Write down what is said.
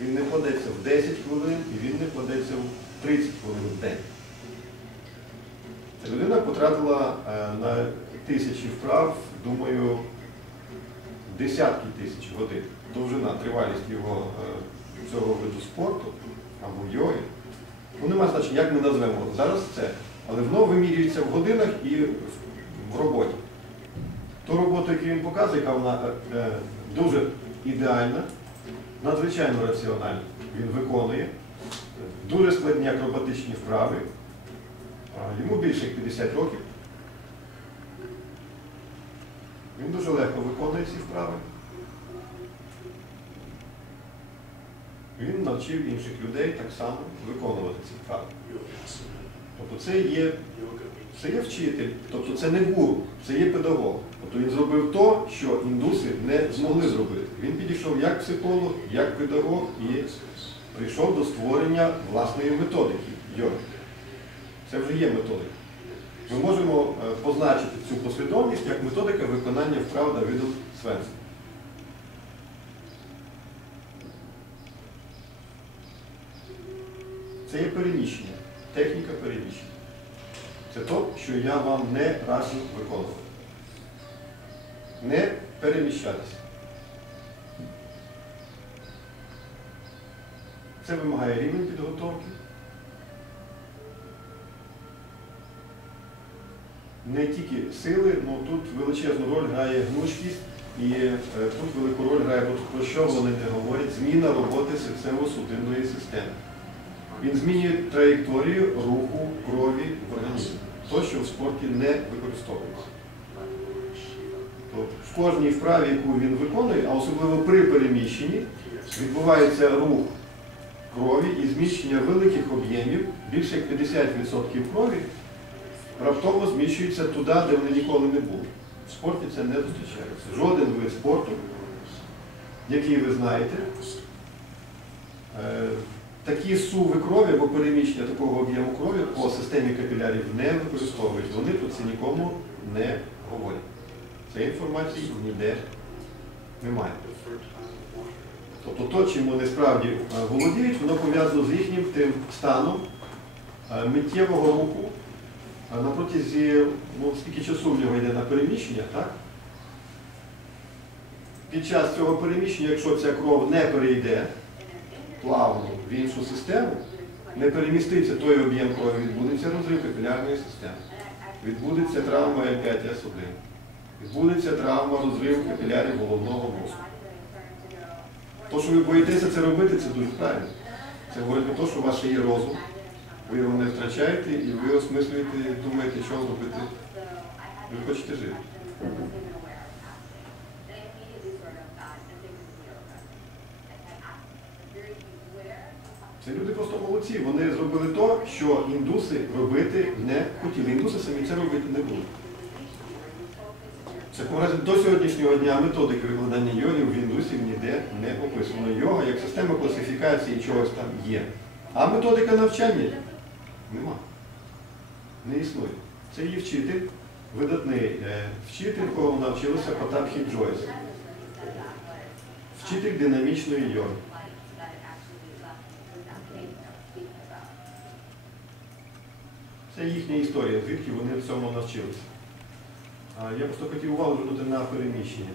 він не кладеться в 10 хвилин і він не кладеться в 30 хвилин в день. Людина потратила е, на тисячі вправ, думаю, десятки тисяч годин. Довжина, тривалість його е, цього виду спорту або йоги. Ну, немає значення, як ми назвемо зараз це, але воно вимірюється в годинах і в- роботі. Ту роботу, яку він показує, яка вона е, дуже ідеальна, надзвичайно раціональна. Він виконує дуже складні акробатичні вправи. Йому більше як 50 років. Він дуже легко виконує ці вправи. Він навчив інших людей так само виконувати ці вправи. Тобто це є, це є вчитель, тобто це не гуру, це є педагог. Тобто він зробив то, що індуси не змогли зробити. Він підійшов як психолог, як педагог і прийшов до створення власної методики. Це вже є методика. Ми можемо е, позначити цю послідовність як методика виконання вправ Давиду Свенсена. Це є переміщення, техніка переміщення. Це то, що я вам не раджу виконувати. Не переміщатися. Це вимагає рівень підготовки. Не тільки сили, але тут величезну роль грає гнучкість і е, тут велику роль грає, про що вони не говорять, зміна роботи серцево-судинної системи. Він змінює траєкторію руху крові в організмі. То, що в спорті не використовується. То в кожній вправі, яку він виконує, а особливо при переміщенні, відбувається рух крові і зміщення великих об'ємів, більше як 50% крові, раптово зміщується туди, де вони ніколи не були. В спорті це не зустрічається. Жоден вид спорту, який ви знаєте, е, такі суви крові або переміщення такого об'єму крові по системі капілярів не використовують. Вони про це нікому не говорять. Цієї інформації ніде немає. Тобто то, чим вони справді е, володіють, воно пов'язано з їхнім тим станом е, миттєвого руху. На протязі, ну, скільки часу в нього йде на переміщення, так? Під час цього переміщення, якщо ця кров не перейде плавно в іншу систему, не переміститься той об'єм крові, відбудеться розрив капілярної системи. Відбудеться травма L5S1. Відбудеться травма розриву капілярів головного мозку. То, що ви боїтеся це робити, це дуже правильно. Це говорить про те, що у вас ще є розум, ви його не втрачаєте і ви осмислюєте, думаєте, що зробити. Ви хочете жити. Це люди просто молодці. Вони зробили то, що індуси робити не хотіли. Індуси самі це робити не будуть. Це до сьогоднішнього дня методики викладання йоги в індусів ніде не описано. Йога як система класифікації чогось там є. А методика навчання нема. Не існує. Це її вчитель, видатний е, вчитель, кого вона вчилася Потапхі Джойс. Вчитель динамічної йоги. Це їхня історія, звідки вони в цьому навчилися. Я просто хотів увагу звернути на переміщення.